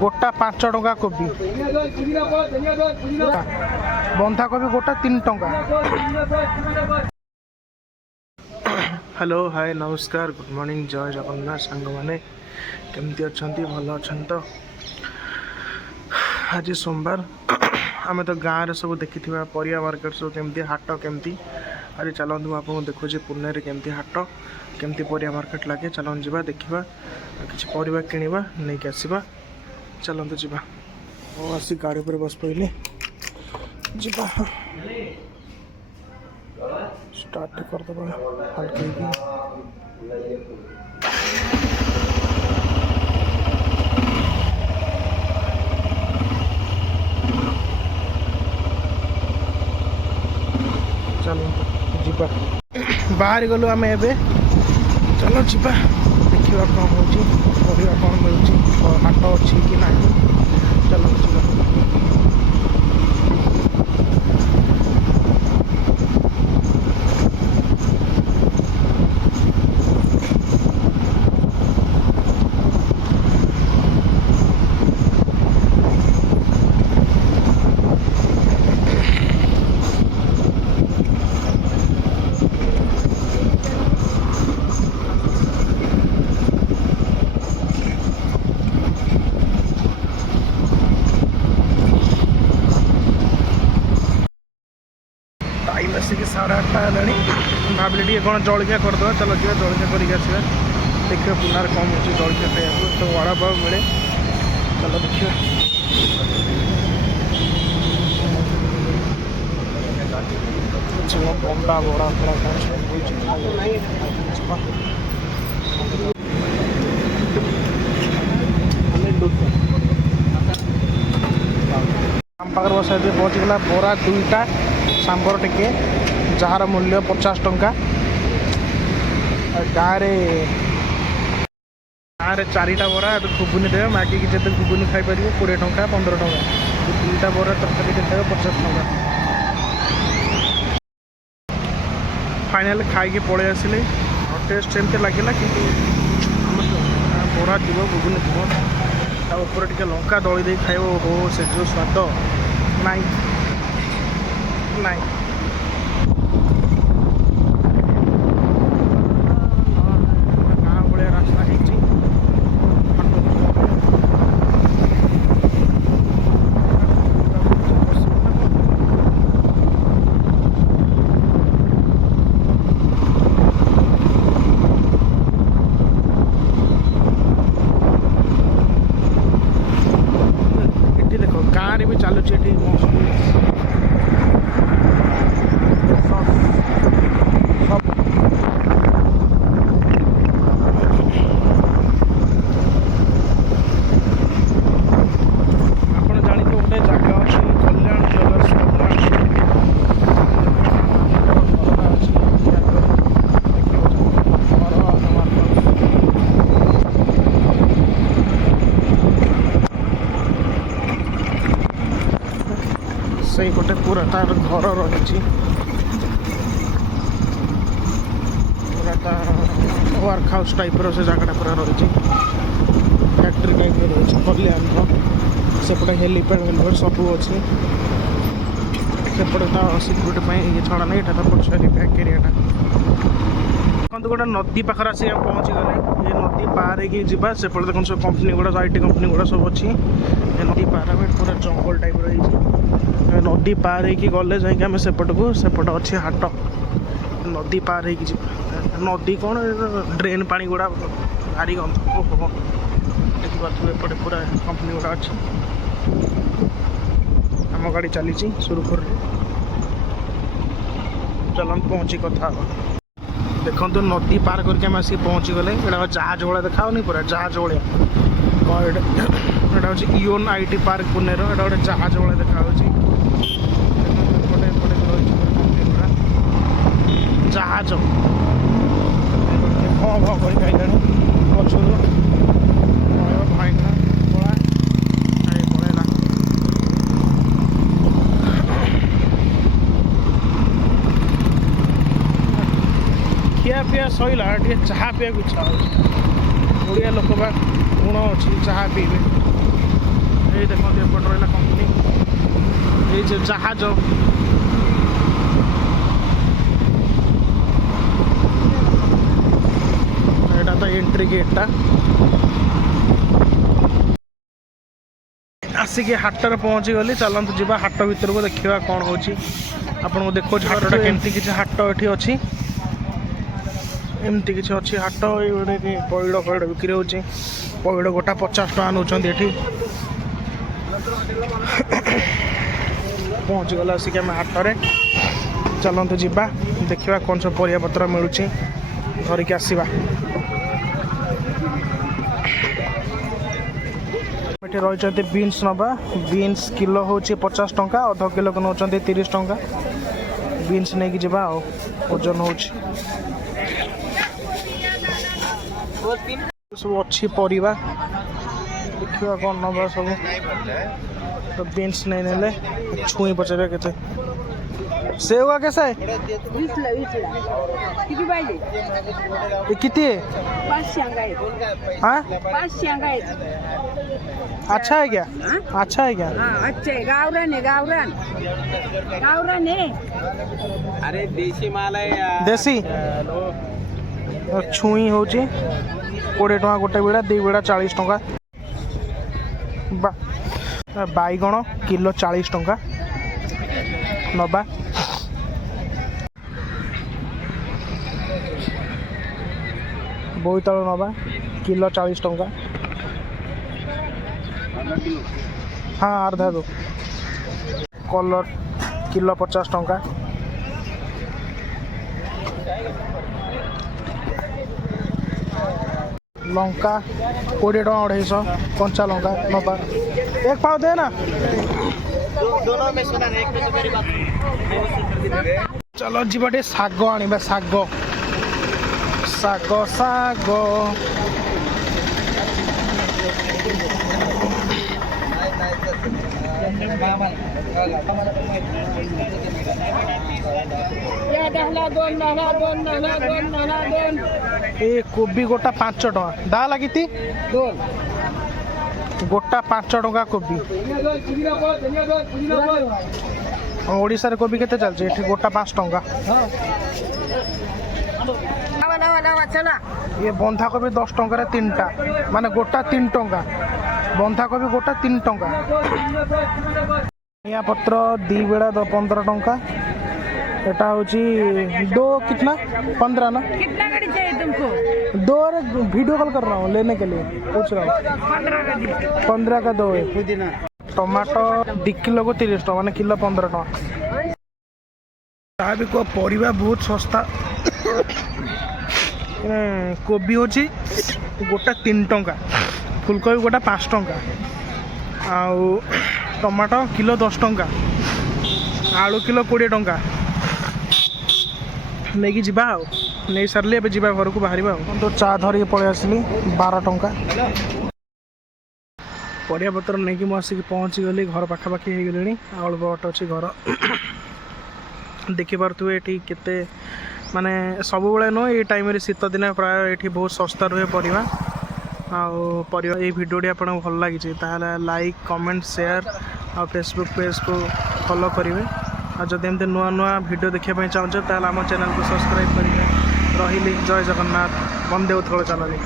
गोटा 5 टंका कोबी बंधा कोबी गोटा 3 टंका। हेलो हाय नमस्कार गुड मॉर्निंग जय जगन्नाथ सांग मैंने केमती अच्छा भल अच्छा तो आज सोमवार आम तो गाँव में सब देखी परिया मार्केट सब केमती हाट केमती आज चलते मुझे आपको देखुची पुणे केमती हाट केमती परिया मार्केट लगे चलन जा देखा किसी परिया किणवा नहीं कि आसवा चलते जा आसी गाड़ी पर बस पड़े जा स्टार्ट करदे हल्के चलो जीवा बाहर गलु आम ए चलो जीवा देखा कौन हो कौन मिलूँ हाट अच्छी कि ना चलो जीवा टाइम आसिक 8:30 है भाविली कौन जलखिया करदे चलो जी जलखिया करके देखिए पुनार कौन हो जलखिया खाया तो वड़ा पाव मिले चलो देखिए बंडा बड़ा बड़ा आम पाखे बस पहुँचीगला बरा 2टा सांबर टिके जार मूल्य 50 टंका गाँव में 4टा बरा घुगुनी देवे मागिक जिते घुगुनी खाईपर 20 टंका 15 टंका 2टा बरा तरकारी देवे 50 टंका फाइनाल खाई पलि आसिले टेस्ट एमती लगे कि बरा थी घुगुनी थी ऊपर टे लंका दली दे खाइब हो से जो स्वाद नाई नाई गाँ भाया रास्ता देख गाँव भी चलुची से गोटे पूरा तार घर रही पूरा वर्क हाउस टाइप से जगटा पूरा रही फैक्ट्री टाइप रही कल्याण सेपटे हेलीपैड हेलीपैड सब अच्छे सेपटे सिक्यूरीटी ये छड़ा नहीं तो पड़े बैक एरियाटा देखते गोटे नदी पाखे आस पहुँची गले ये नदी पार होगा सेपटे देखो सब कंपनी गुड़ा IT कंपनी गुड़ा सब अच्छी नदी पार पूरा जंगल टाइप रही नदी पार होगी गले जामें सेपट को सेपट अच्छे हाट नदी पार होगी नदी कौन ड्रेन पानी गुड़ा भारी गंध ओहो देखिए एपटे पूरा कंपनी गुड़ा अच्छी आम गाड़ी चली सुरखुर चलन पहुँची कथा देखो नदी पार करके आम आसिक पहुँची गले यहाँ जहाज भाया देखा पूरा जहाज भाया हूँ इओन IT पार्क पुणे गोटे जहाज भाया देखा जहाज हाँ हाँ कर पचू भाईना पड़ा पड़ेगा खिया पिया सैला टे चाह पीवा इच्छा हो लोक गुण अच्छी चाह पीबे ये जहाज एटा तो एंट्री गेटा आसिक हाटर पहुँची गली चलतु जा हाट भर को देखा कौन हो आपको देखो हाटा केमती किसी हाट ये अच्छी एमती किसी अच्छी हाट ये पैड़ फैड़ बिक्री हो पैड़ गोटा 50 टका नौ ये पहुँची गला आसिक आम हाटरे चलतु जा देखा कौन सब परियापत्र मिलूँ धरिक आसवा ये रही बीन्स नवा बीन्स किलो हूँ 50 टंका अध किलो को नौ 30 टंका बीन्स नहीं कि ओजन हो सब अच्छी परिवा देखा कौन नवा सब तो बीन्स नहीं नेले छुई पचारे के सेव का कैसा है कितनी हाँ अच्छा है क्या अच्छा है क्या अच्छा है गावरान है गावरान गावरान है अरे देसी माल है यार देसी छुई हो 20 टका गोटे बेड़ा 2 बेड़ा 40 टका बैगण किलो 40 टका नबा बोईतालु नबा किलो 40 टका हाँ अर्धा दो कलर किलो 50 टका लंका 20 टका 250 कंचा लंका नबा एक पाव दे ना दोनों में सुना एक में तो मेरी बात चलो जीवा साग आनिबा साग साग साग ए कोबी गोटा 5 टका दा लगी गोटा 5 टका कोबी ओडिशा रे कोबी केते चलছে एठी गोटा 5 टका ये बंधा कोबी 10 टका रे 3टा माने गोटा 3 टका बंधा कोबी गोटा 3 टका धनिया पत्र 2 बेड़ा 15 टका एटा होची दो कितना 15 ना कितना गाड़ी चाहिए तुमको दो वीडियो कॉल कर रहा हूँ लेने के लिए पूछ रहा हूँ 15 का दो है टमाटो 2 किलो को 30 टका माने किलो 15 टका भी को परिवा बहुत सस्ता कोबी होची गोटा 3 टका फुलकोबी गोटा 5 टका आउ टमाटो किलो 10 टका आलू किलो 20 टका नहीं कि नहीं सारे ए जा घर को बाहर तो चा धरिक पलि आसली 12 टका परियापत्र नहीं कि मुझे पहुँची गली घर पाखापाखि हो गले अल्प बाट अच्छी घर देखिपे ये केते माने सब बेले नुह ये टाइम शीत दिन प्राय ये बहुत सस्ता रुहे परिवा परिवा ये भिडियोटी आपको भल लगी लाइक कमेंट शेयर और फेसबुक पेज को फॉलो करेंगे और जब एमती नुआ नुआ भिडियो देखा चाहते आम चैनल को सब्सक्राइब करेंगे रही जय जगन्नाथ वंदे उत्कल चलनी।